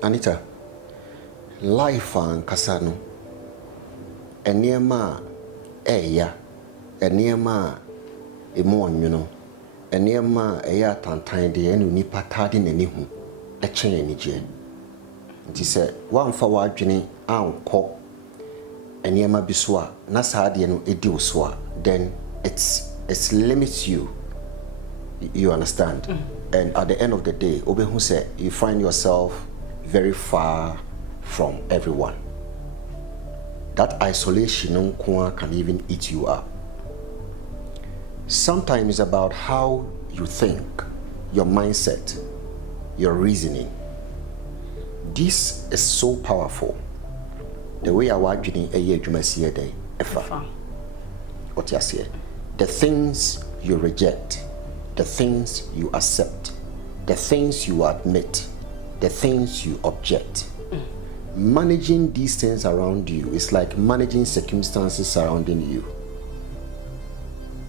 Anita, life and kasano enema eya enema emu onwuno enema eya tantan de enu nipa tade nani hu echen anije nti se wamfa wadwene anko enema biso a na saade no edi wo so a then it limits you. You understand? And at the end of the day, obehu say you find yourself very far from everyone. That isolation can even eat you up. Sometimes it's about how you think, your mindset, your reasoning. This is so powerful. The way I was reading a year day, what you say, the things you reject, the things you accept, the things you admit, the things you object. Managing these things around you is like managing circumstances surrounding you.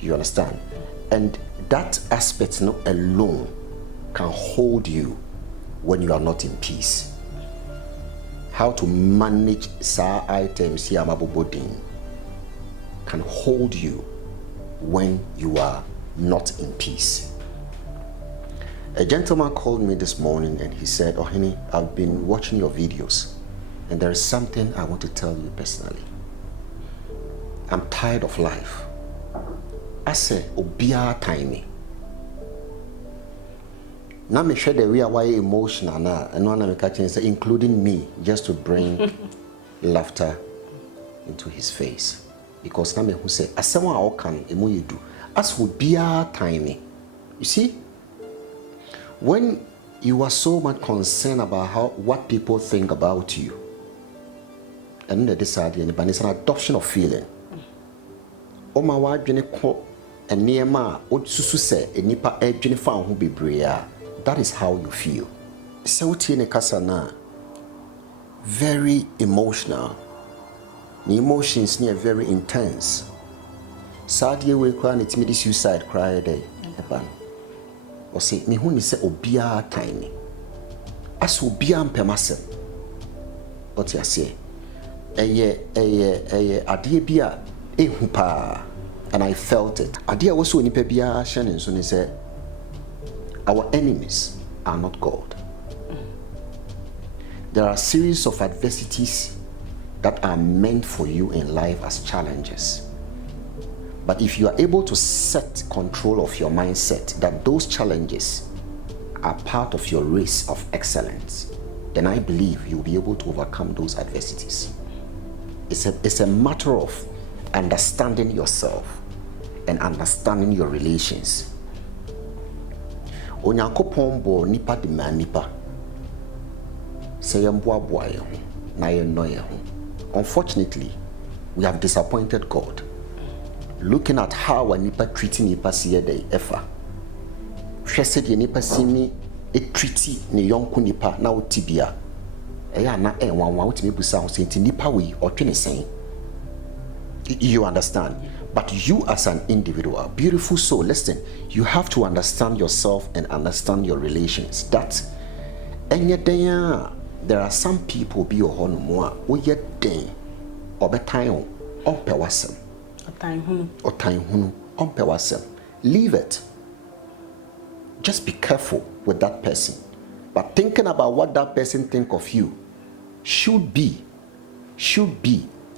You understand? And that aspect alone can hold you when you are not in peace. How to manage sa items here can hold you when you are not in peace. A gentleman called me this morning and he said, "Oh, honey, I've been watching your videos and there is something I want to tell you personally. I'm tired of life." I said, "Obia tiny." Now me share the way why emotional na and one I'm catching say including me just to bring laughter into his face. Because now me who say asema a can emu yedu as will be tiny. You see, when you are so much concerned about what people think about you, and then decide it's an adoption of feeling. Oma wa dwene ko enema o susu se enipa edwene fa ho bebre. That is how you feel. So ne kasa na very emotional. The emotions are very intense. Sadie we cry and it suicide cry day. Or say me hu ni se obia tiny. As obia mpemase. What you say? Adie bia ehu pa, and I felt it. Adie was so nipa bia hye so ni say our enemies are not God. There are a series of adversities that are meant for you in life as challenges. But if you are able to set control of your mindset that those challenges are part of your race of excellence, then I believe you'll be able to overcome those adversities. It's a matter of understanding yourself and understanding your relations. Onyankopon bo nipa de man nipa. Say mboaboa ye ho na ye no ye ho. Unfortunately, we have disappointed God. Looking at how a nipa treating nipa siye dey efa. Hwe se de nipa simi e treati ne yonko nipa na otibia. Eya na enwanwa otimi busa ho se nti nipa we otwene sen. You understand? But you as an individual, beautiful soul, listen, you have to understand yourself and understand your relations. That there are some people be your home more or yet day or better on pewasem. Or time hunu on pewasem. Leave it. Just be careful with that person. But thinking about what that person think of you should be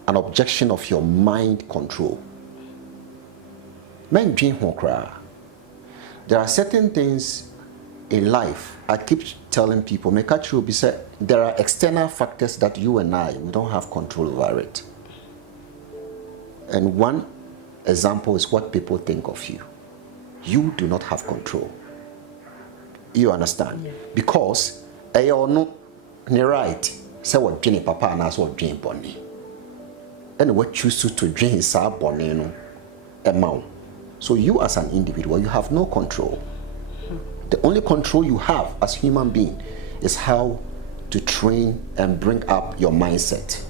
an objection of your mind control. There are certain things in life I keep telling people, there are external factors that you and we don't have control over it. And one example is what people think of you. You do not have control. You understand? Yeah. Because you're not right. Say what Jenny Papa and us what Jane Bonnie. And what choose to drink is our bonnie amount. So you as an individual, you have no control. The only control you have as human being is how to train and bring up your mindset.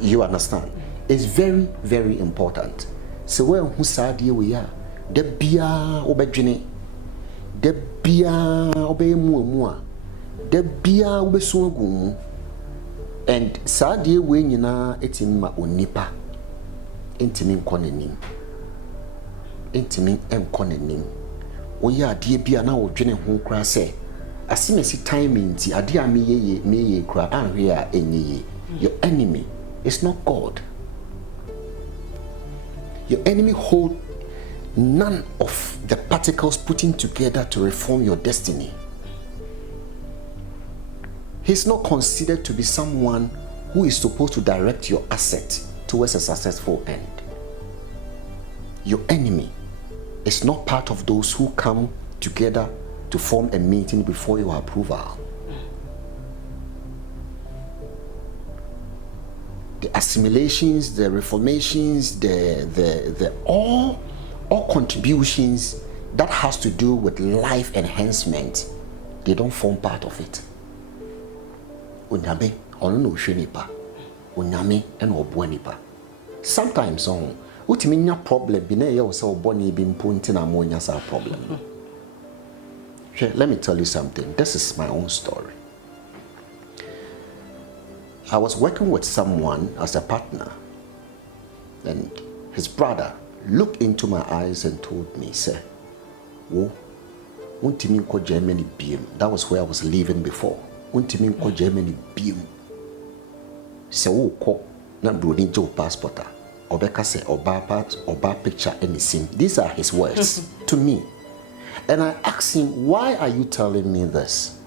You understand? It's very, very important. So when who said we are, the bia obedjene, the bia obey mua, da bia obeso agu and saa de we nyina etimi ma onipa entimi nkɔ nanim entimi enkɔ nanim oyi ade bia na wodwene ho kra sɛ asimesi timing ti ade a meyeye kra anhwe a enyeye. Your enemy is not God. Your enemy hold none of the particles putting together to reform your destiny. He's not considered to be someone who is supposed to direct your asset towards a successful end. Your enemy is not part of those who come together to form a meeting before your approval. The assimilations, the reformations, the all contributions that has to do with life enhancement, they don't form part of it. Onyame ono no hwe nipa. Onyame ena obo nipa. Sometimes on utimi nya problem bi na ye wo se obo ni bi mpo ntina mo nya sa problem. Let me tell you something. This is my own story. I was working with someone as a partner, and his brother looked into my eyes and told me, "Sir, wo untimi nko Germany biem." That was where I was living before. Untimi nko Germany biem. Se wo ko na broni jo passport obeka se oba picture anything. These are his words to me. And I asked him, "Why are you telling me this?"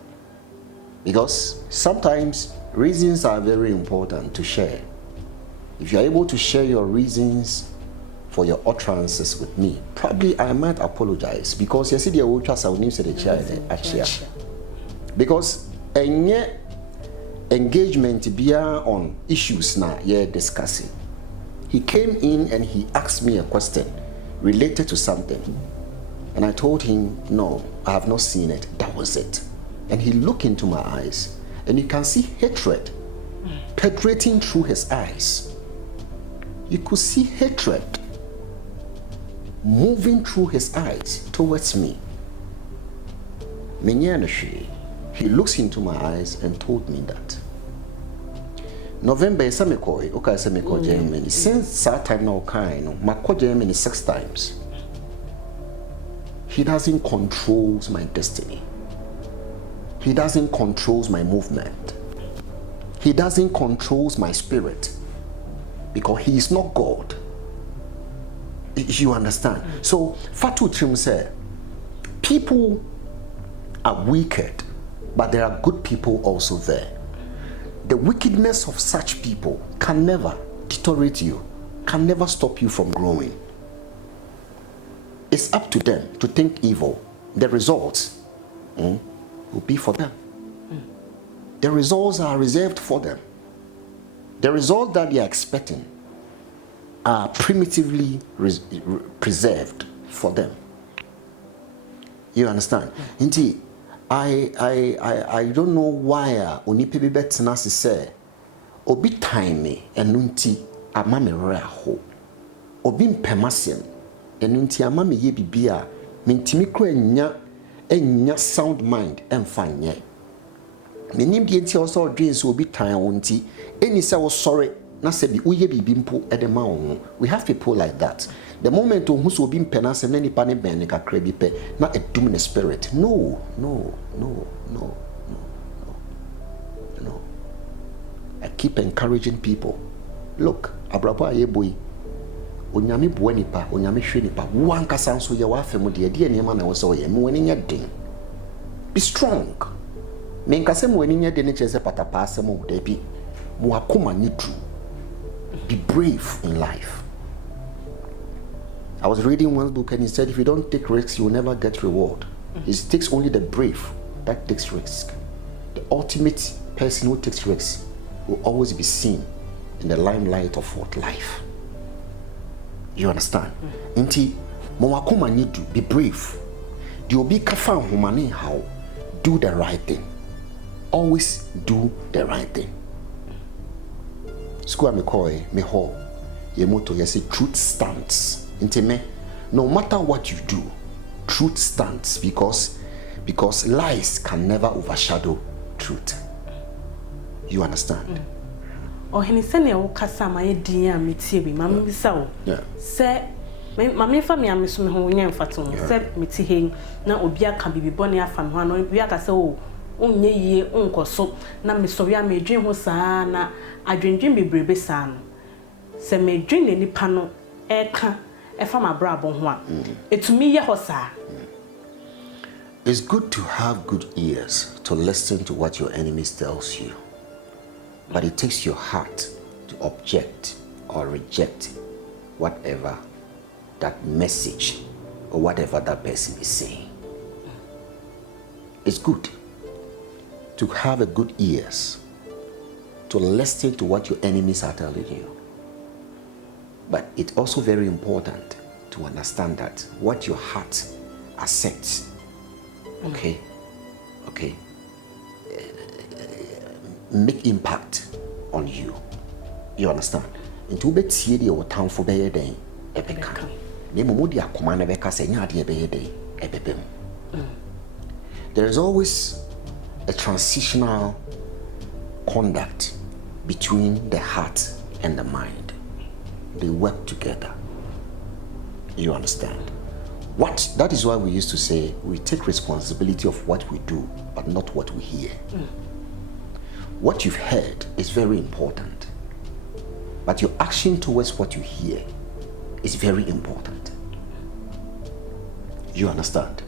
Because sometimes reasons are very important to share. If you're able to share your reasons for your utterances with me, probably I might apologize because you see the old trust I will need to the chair actually. Because any engagement beyond on issues now you're discussing. He came in and he asked me a question related to something. And I told him, "No, I have not seen it." That was it. And he looked into my eyes. And you can see hatred penetrating through his eyes. You could see hatred moving through his eyes towards me. He looks into my eyes and told me that November is Germany. Since that time now, I Germany 6 times. He doesn't control my destiny. He doesn't control my movement. He doesn't control my spirit because he is not God. You understand? So Fatu Trim said, people are wicked, but there are good people also there. The wickedness of such people can never deteriorate you, can never stop you from growing. It's up to them to think evil. The results will be for them. The results are reserved for them. The results that they are expecting are primitively preserved for them. You understand? Indeed, I don't know why onipa bi betena se say obi time me enunti ama me reho obi mpemasem enunti ama me ye bibia mentimi kro enya sound mind emfanye menim die nti also odwen so obi tan wonti eni se wo sorry na se bi uye bibi mpo edema wo. We have people like that. The moment who so obi mpena se na nipa ne ben ne kakra bi pe na edum ne spirit. No. I keep encouraging people. Look, abrabo ayeboyi onyame boa nipa onyame hwe nipa wo ankasa nso ye wa afemu de niema na wo so ye me wani nya den. Be strong. Me nkase me wani nya den ne chese patapa asem wo da bi mo akoma ni true. Be brave in life. I was reading one book and he said if you don't take risks you will never get reward. It takes only the brave that takes risk. The ultimate person who takes risks will always be seen in the limelight of what life. You understand? Inti mwakuma need to be brave. The obi kafa humani how do the right thing. Always do the right thing. School me koi me ho ye moto ye say truth stands. Inti me no matter what you do, truth stands because lies can never overshadow truth. You understand? Oh, he said, "I will cast my dear Mitty, Mammy so. Say, Mammy for me, I'm Miss Mahoney Fatum, said Mitty Hing, now Obia can be bonny from one or Biaka so. Only ye, uncle so, now Miss Soria may dream was sana, I dream be brave son. Say, may drink any panel, eka, a from a brabo one. It's me, Yahosa. It's good to have good ears to listen to what your enemies tells you. But it takes your heart to object or reject whatever that message or whatever that person is saying. It's good to have a good ears to listen to what your enemies are telling you. But it's also very important to understand that what your heart accepts, okay, make impact on you. You understand? Into be tie de o tamfo be yeden e be ka. Me mo di akoma na be ka se nya de be yeden e be bem. There is always a transitional conduct between the heart and the mind. They work together. You understand? That is why we used to say we take responsibility of what we do, but not what we hear. What you've heard is very important, but your action towards what you hear is very important. You understand?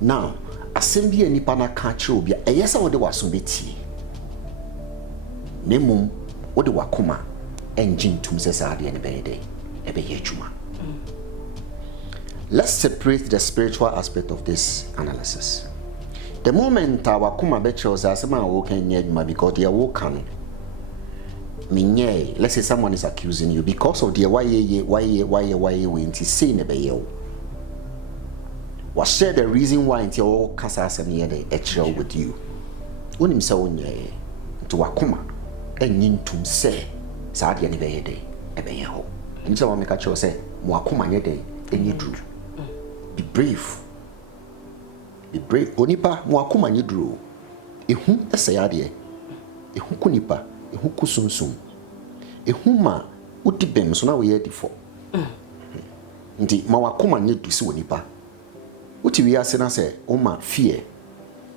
Now, assembly any pana catch you be a yes, what they were so bitty. Nemum, what the wakuma, engine to Msesadi and Bede, Ebe Yechuma. Let's separate the spiritual aspect of this analysis. The moment our kuma betros as someone walking near me because they are walking, let's say someone is accusing you because of the why we into saying a bayo. Was share the reason why into all casas and near the actual with you. When him so near to Wakuma and yin to say, Sadi and Ebede, Ebeho. And so I make a choice say, Wakuma yede, and you do. Be brave. Be brave. Onipa mwakuma nyidro. Ehu esayade. Ehu kunipa. Ehu kusunsum. Ehu ma utibem so na we yedi for. Nti ma wakuma nyidro si onipa. Uti wi ase na se o ma fear.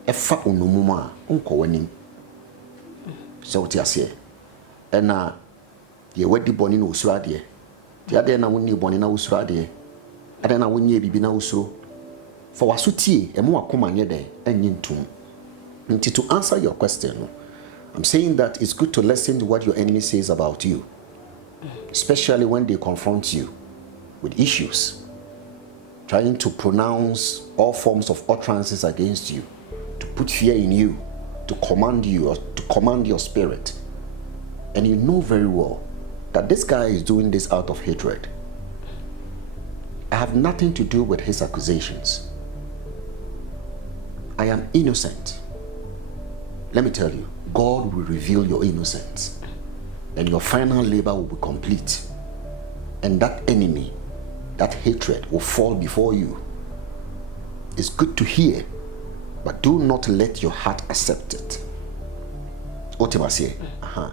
Efa onomumu a onko wanim. Se uti ase. Ena ye wedi boni na osurade. Ti ade na woni boni na osurade. Ade na woni bibi na osuro. For wasutie emu akoma nyede enyintum. Nti to answer your question, I'm saying that it's good to listen to what your enemy says about you, especially when they confront you with issues, trying to pronounce all forms of utterances against you, to put fear in you, to command you or to command your spirit. And you know very well that this guy is doing this out of hatred. I have nothing to do with his accusations. I am innocent. Let me tell you, God will reveal your innocence and your final labor will be complete. And that enemy, that hatred will fall before you. It's good to hear, but do not let your heart accept it. What am I saying? Uh-huh.